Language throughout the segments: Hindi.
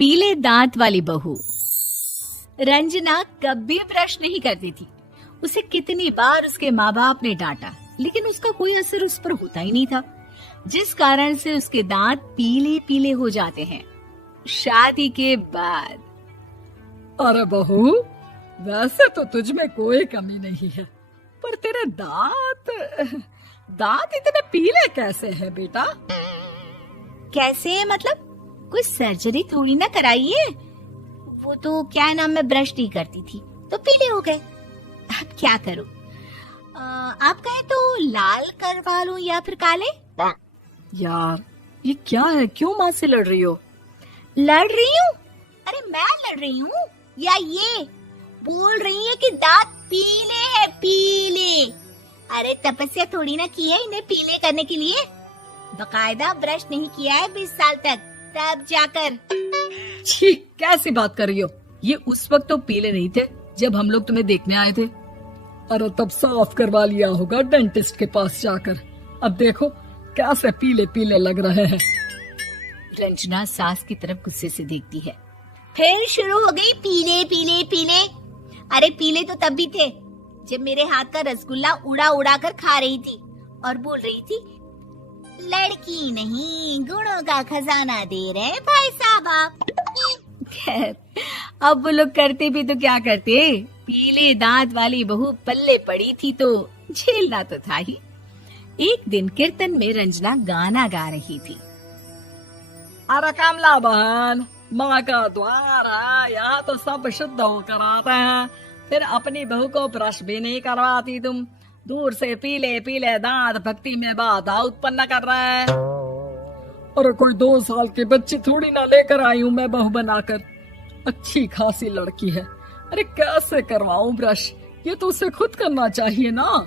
पीले दांत वाली बहू। रंजना कभी ब्रश नहीं करती थी। उसे कितनी बार उसके माँ बाप ने डांटा, लेकिन उसका कोई असर उस पर होता ही नहीं था, जिस कारण से उसके दांत पीले पीले हो जाते हैं। शादी के बाद। अरे बहू, वैसे तो तुझ में कोई कमी नहीं है, पर तेरे दांत इतने पीले कैसे हैं बेटा? कैसे मतलब? कोई सर्जरी थोड़ी ना कराई है। वो तो क्या नाम, मैं ब्रश नहीं करती थी तो पीले हो गए। अब क्या करूं? आप कहें तो लाल करवा लूं या फिर काले? यार ये क्या है, क्यों माँ से लड़ रही हो? लड़ रही हूँ? अरे मैं लड़ रही हूँ या ये बोल रही है कि दांत पीले हैं, पीले। अरे तपस्या थोड़ी ना की है इन्हें पीले करने के लिए। बकायदा ब्रश नहीं किया है 20 साल तक, तब जाकर। छी, कैसी बात कर रही हो? ये उस वक्त तो पीले नहीं थे जब हम लोग तुम्हें देखने आए थे। अरे तब साफ करवा लिया होगा डेंटिस्ट के पास जाकर। अब देखो कैसे पीले पीले लग रहे हैं। रंजना सास की तरफ गुस्से से देखती है। फिर शुरू हो गई पीले पीले पीले। अरे पीले तो तब भी थे जब मेरे हाथ का रसगुल्ला उड़ा उड़ा कर खा रही थी और बोल रही थी, लड़की नहीं गुणों का खजाना दे रहे भाई साहब आप। खैर, अब वो लोग करते भी तो क्या करते, पीले दांत वाली बहू पल्ले पड़ी थी तो झेलना तो था ही। एक दिन कीर्तन में रंजना गाना गा रही थी। अरे कमला बहन, माँ का द्वार है, यहाँ तो सब शुद्ध होकर आते हैं, फिर अपनी बहू को ब्रश भी नहीं करवाती तुम। दूर से पीले पीले दांत भक्ति में बाधा उत्पन्न कर रहे हैं। अरे कोई 2 साल के बच्चे थोड़ी ना लेकर आई हूँ मैं बहू बनाकर। अच्छी खासी लड़की है, अरे कैसे करवाऊं ब्रश? ये तो उसे खुद करना चाहिए ना।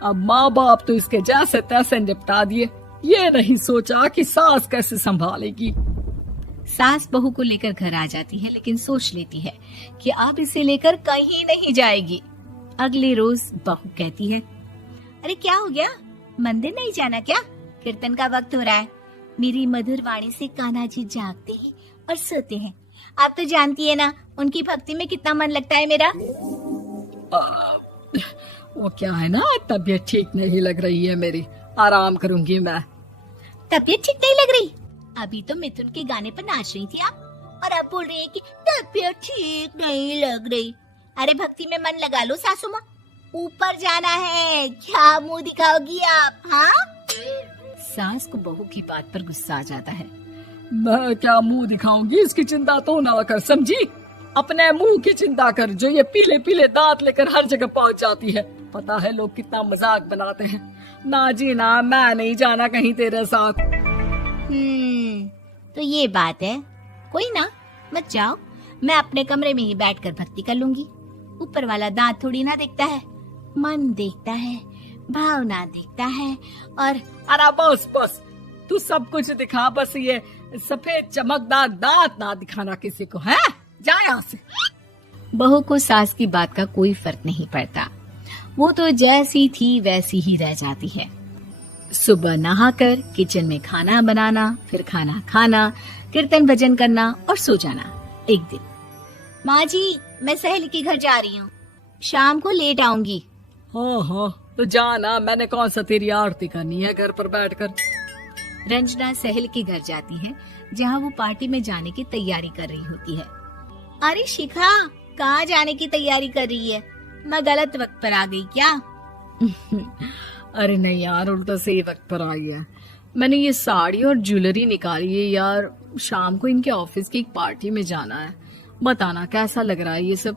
अब माँ बाप तो इसके जैसे तैसे निपटा दिए, ये नहीं सोचा कि सास कैसे संभालेगी। सास बहू को लेकर घर आ जाती है, लेकिन सोच लेती है कि अब इसे लेकर कहीं नहीं जाएगी। अगले रोज बहू कहती है, अरे क्या हो गया, मंदिर नहीं जाना क्या? कीर्तन का वक्त हो रहा है। मेरी मधुर वाणी से कान्हा जी जागते हैं और सोते हैं। आप तो जानती है ना उनकी भक्ति में कितना मन लगता है मेरा। वो क्या है ना, तबीयत ठीक नहीं लग रही है मेरी, आराम करूंगी मैं। तबीयत ठीक नहीं लग रही? अभी तो मिथुन के गाने पर नाच रही थी आप, और अब बोल रही है कि तबीयत ठीक नहीं लग रही। अरे भक्ति में मन लगा लो सासू माँ, ऊपर जाना है, क्या मुंह दिखाओगी आप? हाँ? सास को बहू की बात पर गुस्सा आ जाता है। मैं क्या मुंह दिखाऊंगी, इसकी चिंता तो ना कर, समझी? अपने मुंह की चिंता कर, जो ये पीले पीले दांत लेकर हर जगह पहुंच जाती है। पता है लोग कितना मजाक बनाते हैं। ना जी ना, मैं नहीं जाना कहीं तेरे साथ। तो ये बात है। कोई ना, मत जाओ, मैं अपने कमरे में ही बैठकर भक्ति कर लूंगी। ऊपर वाला दांत थोड़ी ना देखता है, मन देखता है, भावना देखता है। और अरे बस बस, तू सब कुछ दिखा, बस ये सफेद चमकदार दांत ना दिखाना किसी को, है? जा यहाँ से। बहू को सास की बात का कोई फर्क नहीं पड़ता, वो तो जैसी थी वैसी ही रह जाती है। सुबह नहाकर किचन में खाना बनाना, फिर खाना खाना, कीर्तन भजन करना और सो जाना। एक दिन, माँ जी मैं सहेली के घर जा रही हूँ, शाम को लेट आऊंगी। हाँ हाँ तो जाना, मैंने कौन सा तेरी आरती करनी है घर पर बैठकर। रंजना सहेली के घर जाती है, जहाँ वो पार्टी में जाने की तैयारी कर रही होती है। अरे शिखा, कहाँ जाने की तैयारी कर रही है? मैं गलत वक्त पर आ गई क्या? अरे नहीं यार, उल्टा सही वक्त पर आ गया। मैंने ये साड़ी और ज्वेलरी निकाली है यार, शाम को इनके ऑफिस की एक पार्टी में जाना है। बताना कैसा लग रहा है ये सब?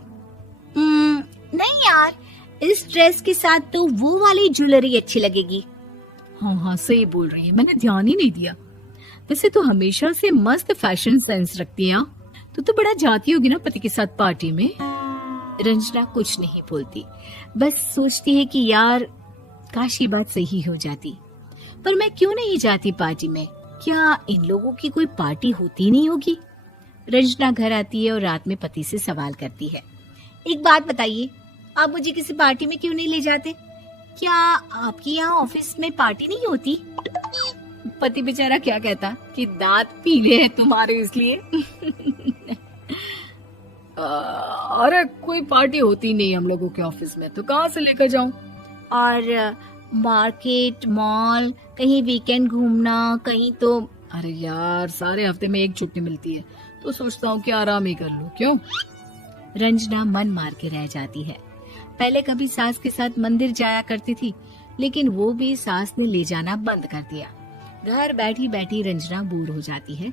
नहीं यार, इस ड्रेस के साथ तो वो वाली ज्वेलरी अच्छी लगेगी। हाँ हाँ सही बोल रही है, मैंने ध्यान ही नहीं दिया। वैसे तो हमेशा से मस्त फैशन सेंस रखती है। तो बड़ा जाती होगी ना पति के साथ पार्टी में। रंजना कुछ नहीं बोलती, बस सोचती है कि यार काश ये बात सही हो जाती, पर मैं क्यों नहीं जाती पार्टी में? क्या इन लोगों की कोई पार्टी होती नहीं होगी? रंजना घर आती है और रात में पति से सवाल करती है, एक बात बताइए, आप मुझे किसी पार्टी में क्यों नहीं ले जाते? क्या आपकी यहाँ ऑफिस में पार्टी नहीं होती? पति बेचारा क्या कहता कि दांत पीले हैं तुम्हारे इसलिए। अरे कोई पार्टी होती नहीं हम लोगों के ऑफिस में, तो कहाँ से लेकर जाऊं? और मार्केट, मॉल, कहीं वीकेंड घूमना, कहीं तो। अरे यार सारे हफ्ते में एक छुट्टी मिलती है, तो सोचता हूँ कि आराम ही कर लूं। क्यों? रंजना मन मार के रह जाती है। पहले कभी सास के साथ मंदिर जाया करती थी, लेकिन वो भी सास ने ले जाना बंद कर दिया। घर बैठी बैठी रंजना बोर हो जाती है।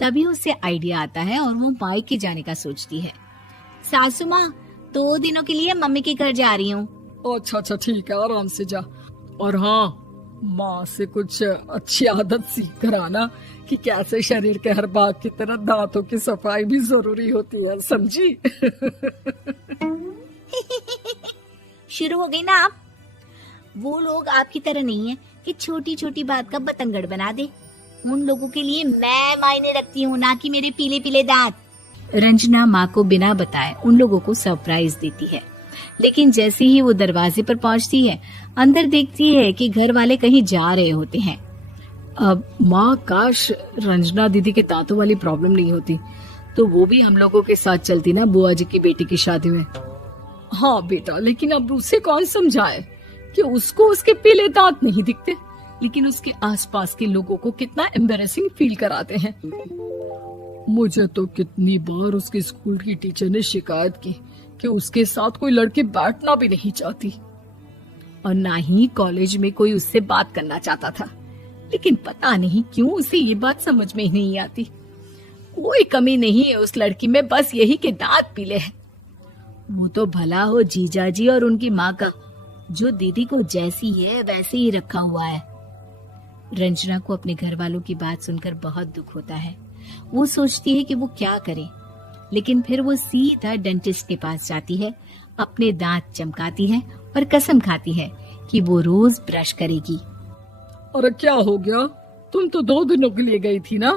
तभी उसे आइडिया आता है और वो मायके जाने का सोचती है। सासू माँ, 2 दिनों के लिए मम्मी के घर जा रही हूँ। अच्छा अच्छा ठीक है, आराम से जा। और हाँ, माँ से कुछ अच्छी आदत सीख कर आना कि कैसे शरीर के हर भाग की तरह दांतों की सफाई भी जरूरी होती है, समझी? शुरू हो गई ना आप। वो लोग आपकी तरह नहीं है कि छोटी छोटी बात का बतंगड़ बना दे। उन लोगों के लिए मैं मायने रखती हूँ, ना कि मेरे पीले पीले दांत। रंजना माँ को बिना बताए उन लोगों को सरप्राइज देती है, लेकिन जैसे ही वो दरवाजे पर पहुंचती है, अंदर देखती है कि घर वाले कहीं जा रहे होते हैं। अब माँ, काश रंजना दीदी के दांतों वाली प्रॉब्लम नहीं होती, तो वो भी हम लोगों के साथ चलती ना बुआ जी की बेटी की शादी में। हाँ बेटा, लेकिन अब उसे कौन समझाए कि उसको उसके पीले दांत नहीं दिखते, लेकिन उसके आसपास के लोगों को कितना एम्बैरेसिंग फील कराते हैं। मुझे तो कितनी बार उसके स्कूल की टीचर ने शिकायत की कि उसके साथ कोई लड़की बैठना भी नहीं चाहती, और ना ही कॉलेज में कोई उससे बात करना चाहता था। लेकिन पता नहीं क्यों उसे ये बात समझ में ही नहीं आती। कोई कमी नहीं है उस लड़की में, बस यही कि दांत पीले हैं। वो तो भला हो जीजा जी और उनकी माँ का, जो दीदी को जैसी है वैसे ही रखा हुआ है। रंजना को अपने घर वालों की बात सुनकर बहुत दुख होता है। वो सोचती है कि वो क्या करे, लेकिन फिर वो सीधा डेंटिस्ट के पास जाती है, अपने दांत चमकाती है और कसम खाती है कि वो रोज ब्रश करेगी। अरे क्या हो गया? तुम तो 2 दिनों के लिए गई थी ना,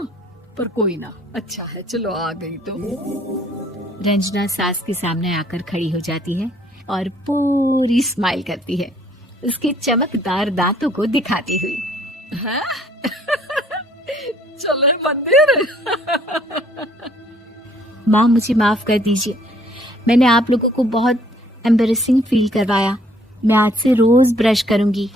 पर कोई ना, अच्छा है, चलो आ गई तो। रंजना सास के सामने आकर खड़ी हो जाती है और पूरी स्माइल करती है, उसके चमकदार दांतों को दिखाती हुई। हैं? चले मंदिर? माँ, मुझे माफ कर दीजिए, मैंने आप लोगों को बहुत एम्बैरेसिंग फील करवाया। मैं आज से रोज ब्रश करूंगी।